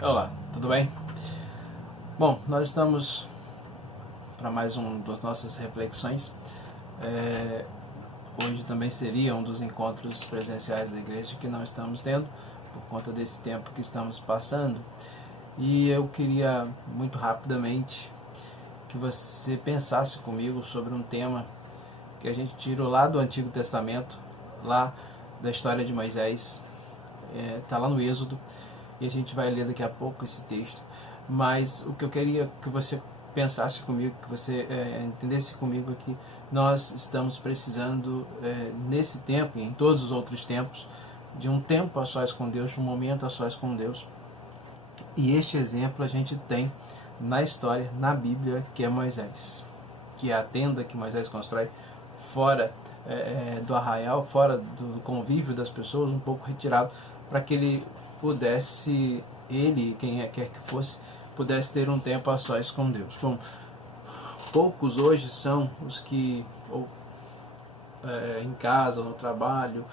Olá, tudo bem? Bom, nós estamos para mais um das nossas reflexões. É, Hoje também seria um dos encontros presenciais da igreja que não estamos tendo, por conta desse tempo que estamos passando. E eu queria, muito rapidamente, que você pensasse comigo sobre um tema que a gente tirou lá do Antigo Testamento, lá da história de Moisés. Está lá no Êxodo, e a gente vai ler daqui a pouco esse texto. Mas o que eu queria que você pensasse comigo, que você entendesse comigo, é que nós estamos precisando, nesse tempo e em todos os outros tempos, de um tempo a sós com Deus, de um momento a sós com Deus. E este exemplo a gente tem na história, na Bíblia, que é Moisés, que é a tenda que Moisés constrói fora do arraial, fora do convívio das pessoas, um pouco retirado, para que ele pudesse, ele, quem quer que fosse, pudesse ter um tempo a sós com Deus. Bom, poucos hoje são os que, ou em casa, no trabalho,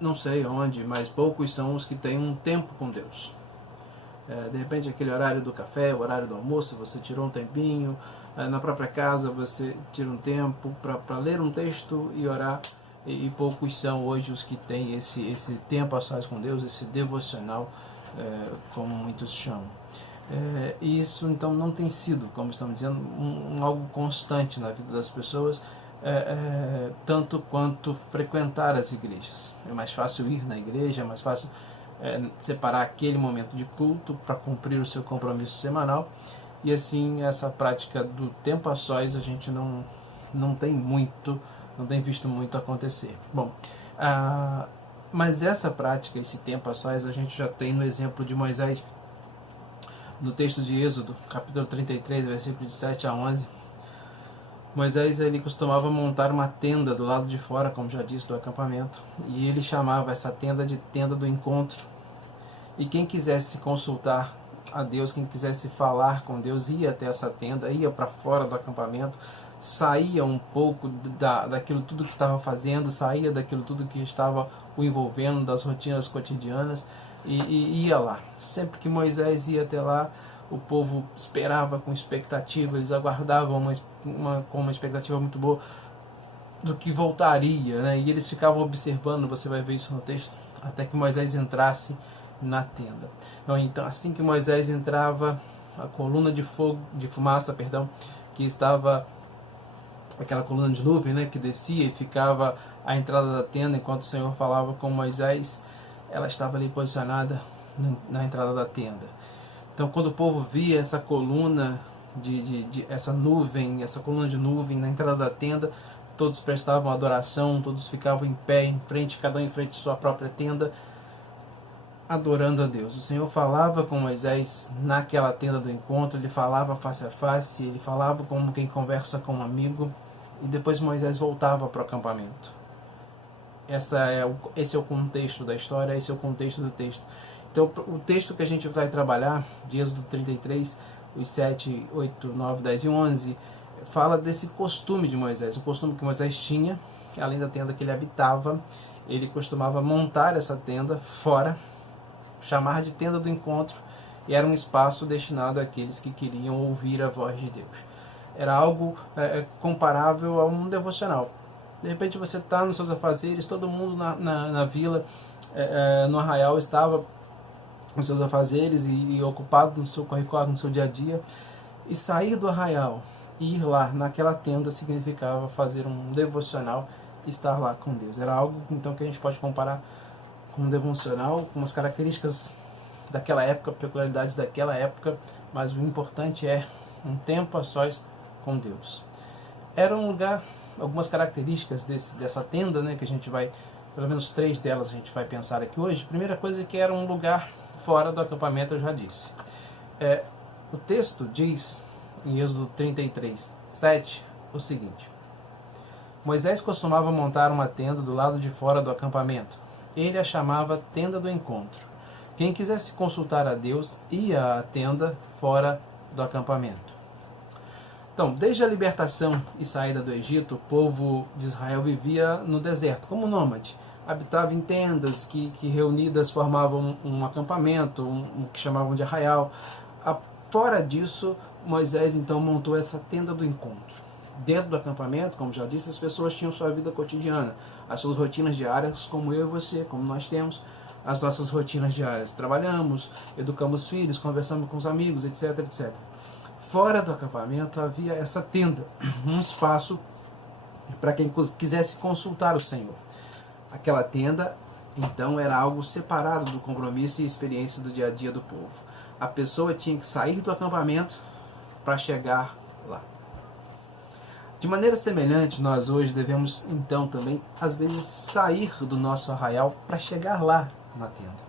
não sei onde, mas poucos são os que têm um tempo com Deus. De repente, aquele horário do café, o horário do almoço, você tirou um tempinho, na própria casa você tira um tempo para ler um texto e orar, e poucos são hoje os que têm esse tempo a sós com Deus, esse devocional, como muitos chamam. E isso então não tem sido, como estamos dizendo, algo constante na vida das pessoas, tanto quanto frequentar as igrejas. É mais fácil ir na igreja, é mais fácil separar aquele momento de culto para cumprir o seu compromisso semanal, e assim essa prática do tempo a sós a gente não tem visto muito acontecer. Bom, mas essa prática, esse tempo a sós, a gente já tem no exemplo de Moisés, no texto de Êxodo, capítulo 33, versículo de 7 a 11. Moisés, ele costumava montar uma tenda do lado de fora, como já disse, do acampamento, e ele chamava essa tenda de tenda do encontro. E quem quisesse consultar a Deus, quem quisesse falar com Deus, ia até essa tenda, ia para fora do acampamento, saía um pouco daquilo tudo que estava fazendo, saía daquilo tudo que estava o envolvendo, das rotinas cotidianas, e ia lá. Sempre que Moisés ia até lá, o povo esperava com expectativa, eles aguardavam com uma expectativa muito boa do que voltaria, né? E eles ficavam observando, você vai ver isso no texto, até que Moisés entrasse na tenda. Então, assim que Moisés entrava, a coluna de fogo, de fumaça, perdão, que estava, aquela coluna de nuvem, né, que descia e ficava à entrada da tenda enquanto o Senhor falava com Moisés, ela estava ali posicionada na entrada da tenda. Então, quando o povo via essa coluna essa nuvem, essa coluna de nuvem na entrada da tenda, todos prestavam adoração, todos ficavam em pé, em frente, cada um em frente à sua própria tenda, adorando a Deus. O Senhor falava com Moisés naquela tenda do encontro, ele falava face a face, ele falava como quem conversa com um amigo, e depois Moisés voltava para o acampamento. Esse é o contexto da história, esse é o contexto do texto. Então, o texto que a gente vai trabalhar, de Êxodo 33, os 7, 8, 9, 10 e 11, fala desse costume de Moisés, o costume que Moisés tinha, que além da tenda que ele habitava, ele costumava montar essa tenda fora, chamar de tenda do encontro, e era um espaço destinado àqueles que queriam ouvir a voz de Deus. Era algo comparável a um devocional. De repente você está nos seus afazeres, todo mundo na vila, no arraial, estava nos seus afazeres e ocupado no seu corre-corre, no seu dia a dia, e sair do arraial e ir lá naquela tenda significava fazer um devocional, estar lá com Deus. Era algo então que a gente pode comparar com um devocional, com as características daquela época, peculiaridades daquela época, mas o importante é um tempo a sós com Deus. Era um lugar, algumas características dessa tenda, né, que a gente vai, pelo menos 3 delas a gente vai pensar aqui hoje. Primeira coisa é que era um lugar fora do acampamento, eu já disse. O texto diz, em Êxodo 33, 7, o seguinte: Moisés costumava montar uma tenda do lado de fora do acampamento. Ele a chamava tenda do encontro. Quem quisesse consultar a Deus ia à tenda fora do acampamento. Então, desde a libertação e saída do Egito, o povo de Israel vivia no deserto, como nômade, habitava em tendas que reunidas formavam um acampamento, um que chamavam de arraial. Fora disso, Moisés então montou essa tenda do encontro. Dentro do acampamento, como já disse, as pessoas tinham sua vida cotidiana, as suas rotinas diárias, como eu e você, como nós temos as nossas rotinas diárias. Trabalhamos, educamos filhos, conversamos com os amigos, etc, etc. Fora do acampamento havia essa tenda, um espaço para quem quisesse consultar o Senhor. Aquela tenda, então, era algo separado do compromisso e experiência do dia a dia do povo. A pessoa tinha que sair do acampamento para chegar lá. De maneira semelhante, nós hoje devemos, então, também, às vezes, sair do nosso arraial para chegar lá na tenda.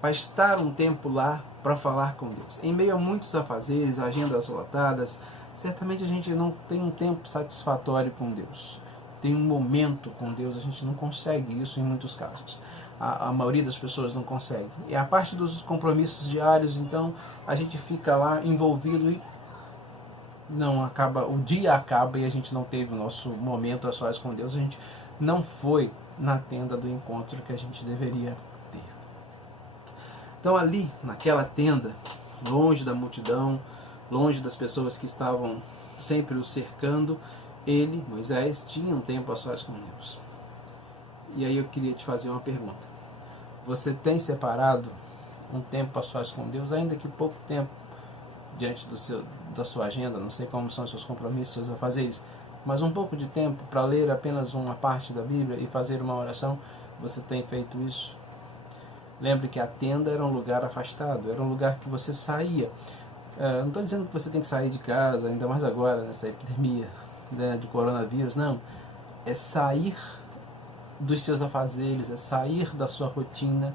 Para estar um tempo lá para falar com Deus. Em meio a muitos afazeres, agendas lotadas, certamente a gente não tem um tempo satisfatório com Deus. Tem um momento com Deus, a gente não consegue isso em muitos casos. A maioria das pessoas não consegue. E a parte dos compromissos diários, então, a gente fica lá envolvido e não acaba, o dia acaba e a gente não teve o nosso momento a sós com Deus, a gente não foi na tenda do encontro que a gente deveria ter. Então ali, naquela tenda, longe da multidão, longe das pessoas que estavam sempre o cercando, ele, Moisés, tinha um tempo a sós com Deus. E aí eu queria te fazer uma pergunta. Você tem separado um tempo a sós com Deus, ainda que pouco tempo, diante da sua agenda, não sei como são os seus compromissos, seus afazeres, mas um pouco de tempo para ler apenas uma parte da Bíblia e fazer uma oração? Você tem feito isso? Lembre que a tenda era um lugar afastado, era um lugar que você saía. Não estou dizendo que você tem que sair de casa, ainda mais agora, nessa epidemia, né, de coronavírus, não. É sair dos seus afazeres, é sair da sua rotina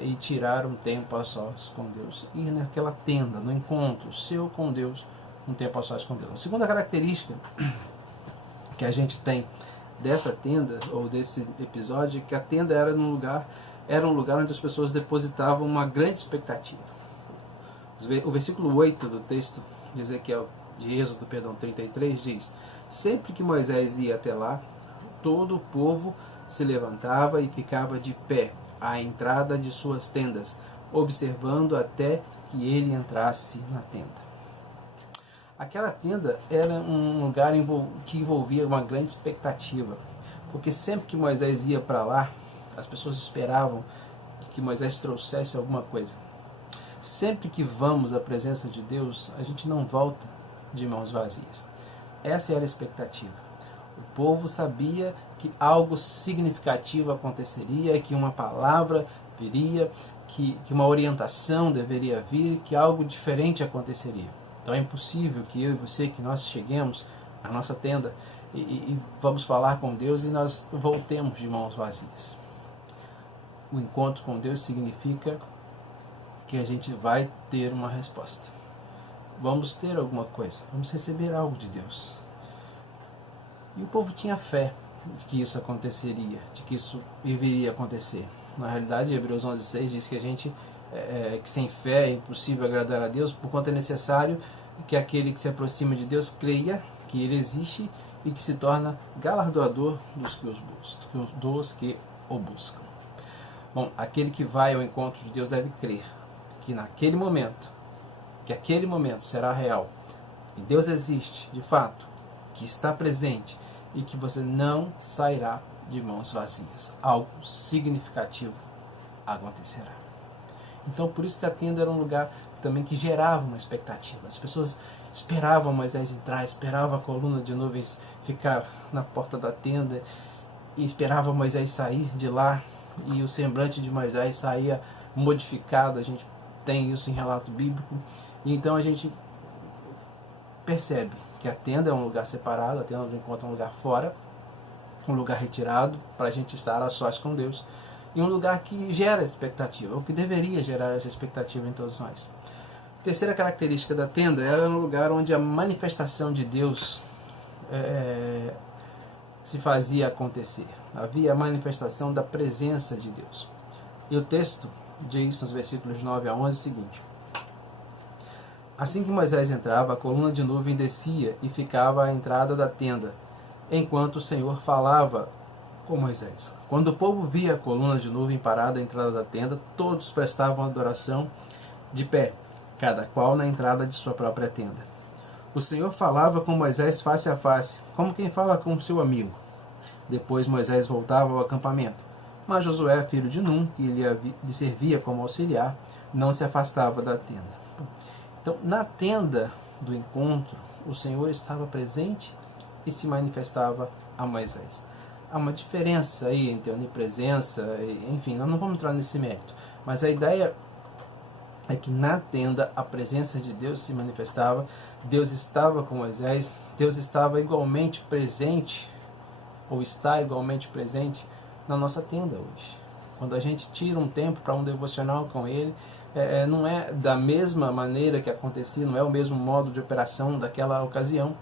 e tirar um tempo a sós com Deus. Ir naquela tenda, no encontro seu com Deus, um tempo a sós com Deus. A segunda característica que a gente tem dessa tenda, ou desse episódio, é que a tenda era um lugar onde as pessoas depositavam uma grande expectativa. O versículo 8 do texto de Ezequiel, de Êxodo, 33, diz: sempre que Moisés ia até lá, todo o povo se levantava e ficava de pé à entrada de suas tendas, observando até que ele entrasse na tenda. Aquela tenda era um lugar que envolvia uma grande expectativa, porque sempre que Moisés ia para lá, as pessoas esperavam que Moisés trouxesse alguma coisa. Sempre que vamos à presença de Deus, a gente não volta de mãos vazias. Essa era a expectativa. O povo sabia que algo significativo aconteceria, que uma palavra viria, que uma orientação deveria vir, que algo diferente aconteceria. Então é impossível que eu e você, que nós cheguemos à nossa tenda e vamos falar com Deus e nós voltemos de mãos vazias. O encontro com Deus significa que a gente vai ter uma resposta. Vamos ter alguma coisa, vamos receber algo de Deus. E o povo tinha fé de que isso aconteceria, de que isso viria a acontecer. Na realidade, Hebreus 11:6 diz que que sem fé é impossível agradar a Deus, porquanto é necessário que aquele que se aproxima de Deus creia que Ele existe e que se torna galardoador dos que o buscam. Bom, aquele que vai ao encontro de Deus deve crer que aquele momento será real, que Deus existe de fato, que está presente e que você não sairá de mãos vazias. Algo significativo acontecerá. Então, por isso que a tenda era um lugar também que gerava uma expectativa. As pessoas esperavam Moisés entrar, esperavam a coluna de nuvens ficar na porta da tenda e esperavam Moisés sair de lá, e o semblante de Moisés saía modificado. A gente tem isso em relato bíblico. E então a gente percebe que a tenda é um lugar separado, a tenda do encontro é um lugar fora, um lugar retirado para a gente estar a sós com Deus, e um lugar que gera expectativa, ou que deveria gerar essa expectativa em todos nós. A terceira característica da tenda era um lugar onde a manifestação de Deus se fazia acontecer. Havia a manifestação da presença de Deus. E o texto diz nos versículos 9 a 11 o seguinte: assim que Moisés entrava, a coluna de nuvem descia e ficava à entrada da tenda, enquanto o Senhor falava com Moisés. Quando o povo via a coluna de nuvem parada à entrada da tenda, todos prestavam adoração de pé, cada qual na entrada de sua própria tenda. O Senhor falava com Moisés face a face, como quem fala com seu amigo. Depois Moisés voltava ao acampamento. Mas Josué, filho de Num, que lhe servia como auxiliar, não se afastava da tenda. Então, na tenda do encontro, o Senhor estava presente e se manifestava a Moisés. Há uma diferença aí entre onipresença, enfim, nós não vamos entrar nesse mérito, mas a ideia é que na tenda a presença de Deus se manifestava, Deus estava com Moisés, Deus estava igualmente presente, ou está igualmente presente na nossa tenda hoje. Quando a gente tira um tempo para um devocional com Ele, não é da mesma maneira que acontecia, não é o mesmo modo de operação daquela ocasião,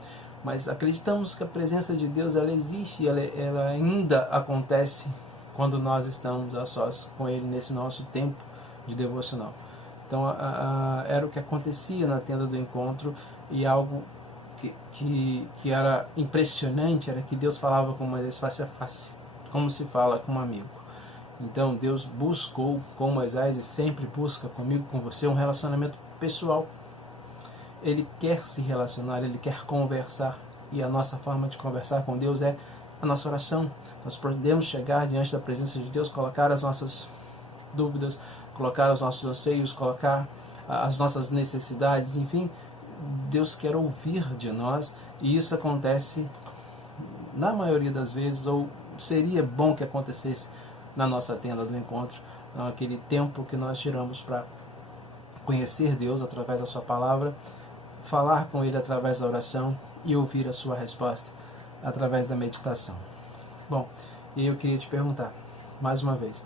mas acreditamos que a presença de Deus ela existe, ela ainda acontece quando nós estamos a sós com Ele nesse nosso tempo de devocional. Então era o que acontecia na tenda do encontro, e algo que era impressionante era que Deus falava com Moisés face a face, como se fala com um amigo. Então Deus buscou com Moisés e sempre busca comigo, com você, um relacionamento pessoal. Ele quer se relacionar, Ele quer conversar, e a nossa forma de conversar com Deus é a nossa oração. Nós podemos chegar diante da presença de Deus, colocar as nossas dúvidas, colocar os nossos anseios, colocar as nossas necessidades, enfim, Deus quer ouvir de nós, e isso acontece na maioria das vezes, ou seria bom que acontecesse na nossa tenda do encontro, aquele tempo que nós tiramos para conhecer Deus através da sua palavra, falar com Ele através da oração e ouvir a sua resposta através da meditação. Bom, e eu queria te perguntar, mais uma vez,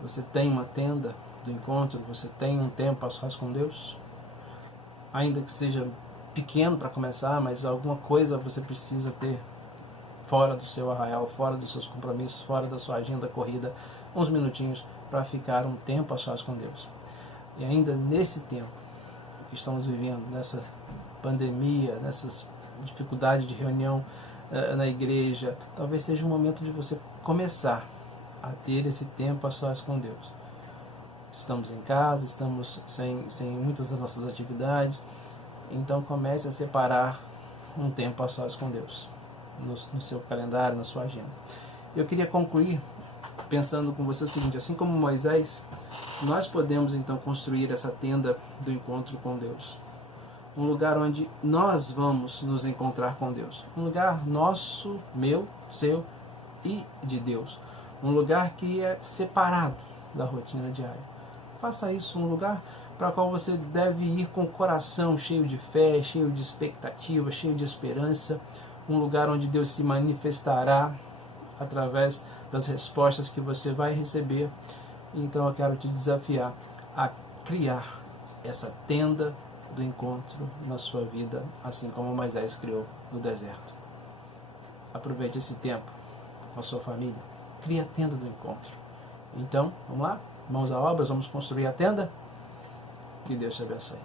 você tem uma tenda do encontro? Você tem um tempo a sós com Deus? Ainda que seja pequeno para começar, mas alguma coisa você precisa ter fora do seu arraial, fora dos seus compromissos, fora da sua agenda corrida, uns minutinhos para ficar um tempo a sós com Deus. E ainda nesse tempo que estamos vivendo, nessa pandemia, nessas dificuldades de reunião na igreja, talvez seja o momento de você começar a ter esse tempo a sós com Deus. Estamos em casa, estamos sem muitas das nossas atividades, então comece a separar um tempo a sós com Deus no seu calendário, na sua agenda. Eu queria concluir pensando com você o seguinte: assim como Moisés, nós podemos então construir essa tenda do encontro com Deus, um lugar onde nós vamos nos encontrar com Deus, um lugar nosso, meu, seu e de Deus, um lugar que é separado da rotina diária. Faça isso um lugar para o qual você deve ir com o coração cheio de fé, cheio de expectativa, cheio de esperança, um lugar onde Deus se manifestará através das respostas que você vai receber. Então eu quero te desafiar a criar essa tenda do encontro na sua vida, assim como Moisés criou no deserto. Aproveite esse tempo com a sua família, crie a tenda do encontro. Então, vamos lá? Mãos à obra, vamos construir a tenda? Que Deus te abençoe.